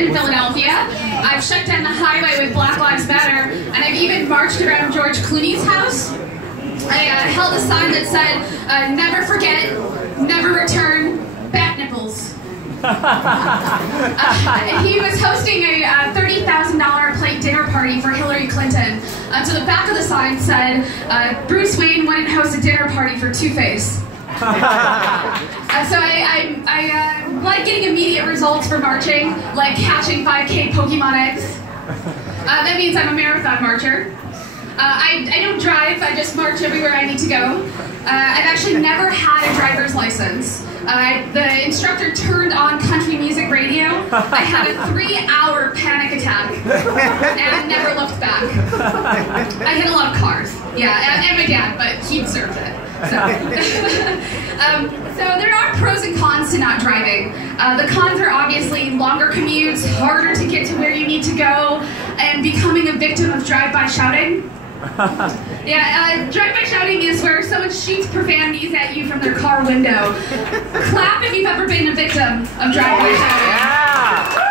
in Philadelphia. I've shut down the highway with Black Lives Matter, and I've even marched around George Clooney's house. I held a sign that said, never forget, never return, bat nipples. He was hosting a $30,000 plate dinner party for Hillary Clinton. So the back of the sign said, Bruce Wayne wouldn't host a dinner party for Two-Face. So I like getting immediate results for marching, like catching 5K Pokemon eggs. That means I'm a marathon marcher. I don't drive, I just march everywhere I need to go. I've actually never had a driver's license. The instructor turned on country music radio. I had a 3-hour panic attack and never looked back. I hit a lot of cars, yeah, and my dad, but he deserved it. So there are pros and cons to not driving. The cons are obviously longer commutes, harder to get to where you need to go, and becoming a victim of drive-by shouting. Yeah, drive-by shouting is where someone shoots profanities at you from their car window. Clap if you've ever been a victim of drive-by shouting.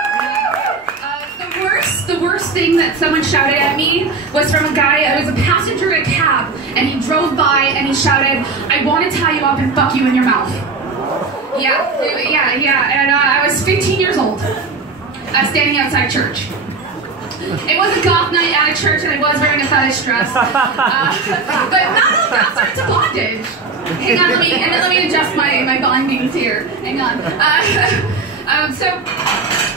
The worst thing that someone shouted at me was from a guy. I was a passenger in a cab, and he drove by and he shouted, "I want to tie you up and fuck you in your mouth." Yeah, and I was 15 years old, standing outside church. It was a goth night at a church, and I was wearing a fetish dress. But not all goths are into bondage. Hang on, let me adjust my bindings here. Hang on. So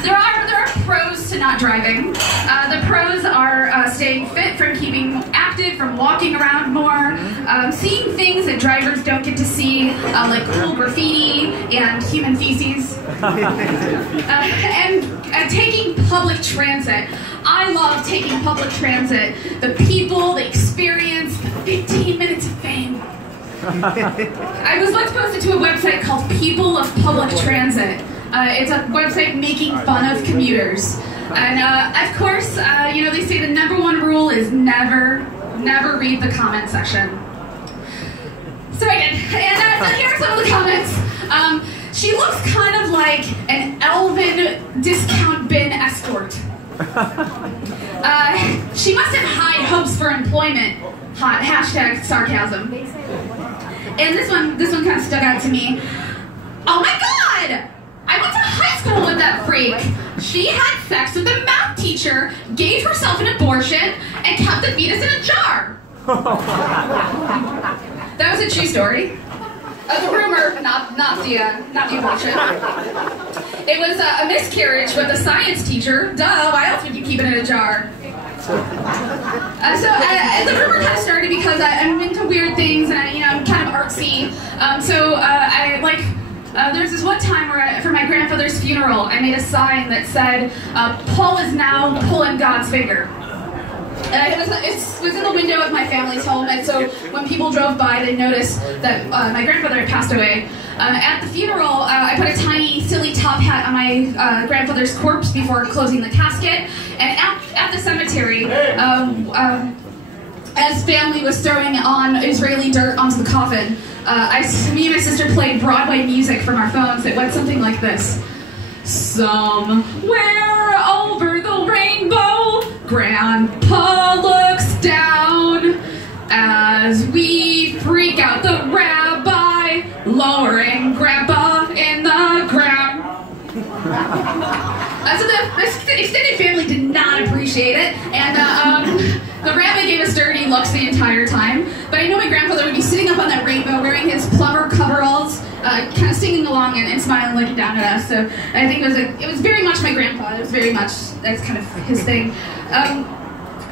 there are pros to not driving. The pros are staying fit, from keeping active, from walking around more, seeing things that drivers don't get to see, like cool graffiti and human feces, and taking public transit. I love taking public transit. The people, the experience, the 15 minutes of fame. I was once posted to a website called People of Public Transit. It's a website making fun of commuters. And of course, they say the #1 rule is never read the comment section. So I did. And so here are some of the comments. She looks kind of like an elven discount bin escort. She must have high hopes for employment. Hashtag sarcasm. And this one kind of stuck out to me. Oh my god! I went to high school with that freak. She had sex with a math teacher, gave herself an abortion, and kept the fetus in a jar. That was a true story. The rumor, not the abortion. It was a miscarriage with a science teacher. Duh, why else would you keep it in a jar? The rumor kind of started because I'm into weird things, and I'm kind of artsy. There's this one time where, for my grandfather's funeral, I made a sign that said, "Paul is now pulling God's finger." And it was in the window of my family's home, and so when people drove by, they noticed that my grandfather had passed away. At the funeral, I put a tiny, silly top hat on my grandfather's corpse before closing the casket, and at the cemetery, as family was throwing on Israeli dirt onto the coffin, me and my sister played Broadway music from our phones. It went something like this. Somewhere over the rainbow, Grandpa looks down as we freak out the rabbi, lowering Grandpa in the ground. So the extended family did not appreciate it, and the rabbi gave us dirty looks the entire time. But I know my grandfather would be sitting up on that rainbow wearing his plumber coveralls, kind of singing along and smiling, looking down at us. So I think it was very much my grandpa. It was very much, that's kind of his thing.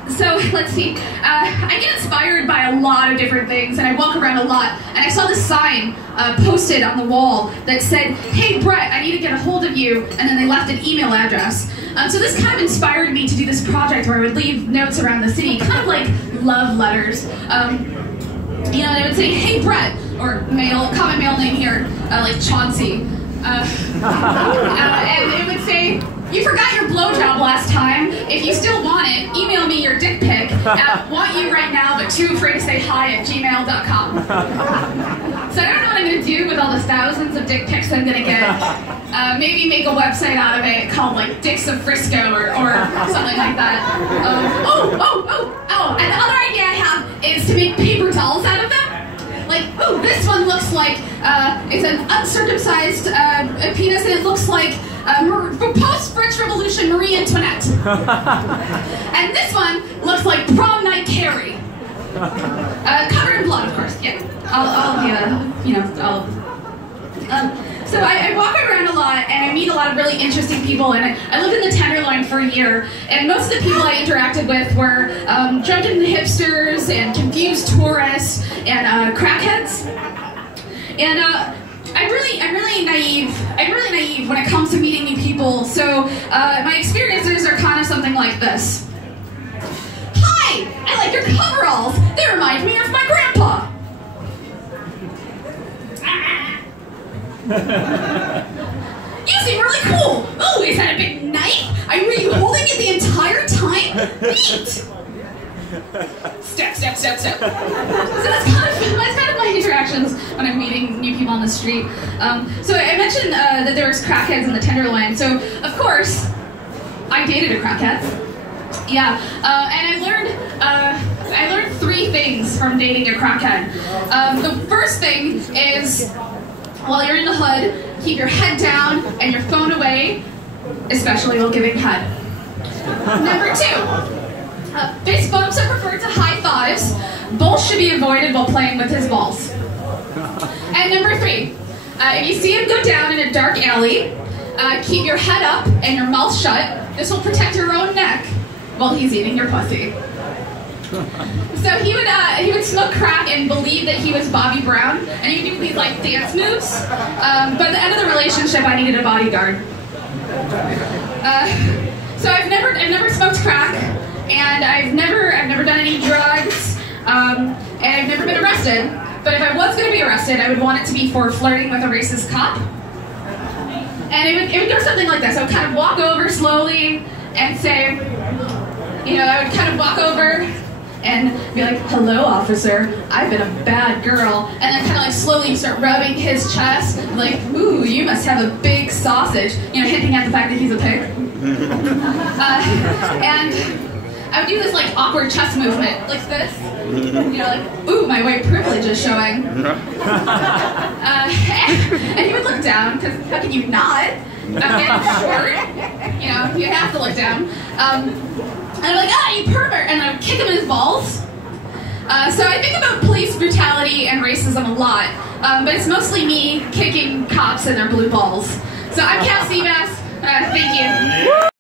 So let's see. I get inspired by a lot of different things, and I walk around a lot. And I saw this sign posted on the wall that said, "Hey Brett, I need to get a hold of you," and then they left an email address. So this kind of inspired me to do this project where I would leave notes around the city, kind of like love letters. They would say, "Hey Brett," or common male name here, like Chauncey. And it would say, You forgot your blowjob last time. If you still want it, email me your dick pic at wantyouRightNow, but toofraidtosayhi@gmail.com. So I don't know what I'm going to do with all the thousands of dick pics I'm going to get. Maybe make a website out of it called like Dicks of Frisco or something like that. And the other idea I have is to make paper dolls out of them. Like, ooh, this one looks like it's an uncircumcised penis, and it looks like post-French Revolution Marie Antoinette. And this one looks like prom night Carrie. Covered in blood, of course. Yeah, so I walk around a lot, and I meet a lot of really interesting people, and I lived in the Tenderloin for a year, and most of the people I interacted with were drunken hipsters and confused tourists and crackheads. And I'm really naive when it comes to meeting new people, so my experiences are kind of something like this. Hi, I like your coveralls. They remind me of my grandpa. You seem really cool. Oh, is that a big knife? Were you holding it the entire time? Neat. Step. So that's kind of my interactions when I'm meeting new people on the street. So I mentioned that there was crackheads in the Tenderloin. So of course, I dated a crackhead. Yeah, and I learned 3 things from dating a crackhead. The first thing is, while you're in the hood, keep your head down and your phone away, especially while giving head. Number 2. Fist bumps are preferred to high fives. Both should be avoided while playing with his balls. And number 3, if you see him go down in a dark alley, keep your head up and your mouth shut. This will protect your own neck while he's eating your pussy. So he would smoke crack and believe that he was Bobby Brown, and he would do these like dance moves. But at the end of the relationship, I needed a bodyguard. So I've never smoked crack. And I've never done any drugs, and I've never been arrested. But if I was going to be arrested, I would want it to be for flirting with a racist cop. And it would go something like this. I would kind of walk over slowly and say, I would kind of walk over and be like, "Hello, officer, I've been a bad girl." And then kind of like slowly start rubbing his chest, like, "Ooh, you must have a big sausage," hinting at the fact that he's a pig. And I would do this like awkward chest movement, like this, like, "Ooh, my white privilege is showing." And he would look down, because how can you not? I'm getting short, you have to look down. And I'm like, "Ah, you pervert," and I would kick him in his balls. So I think about police brutality and racism a lot, but it's mostly me kicking cops in their blue balls. So I'm Cass Seabass. Thank you.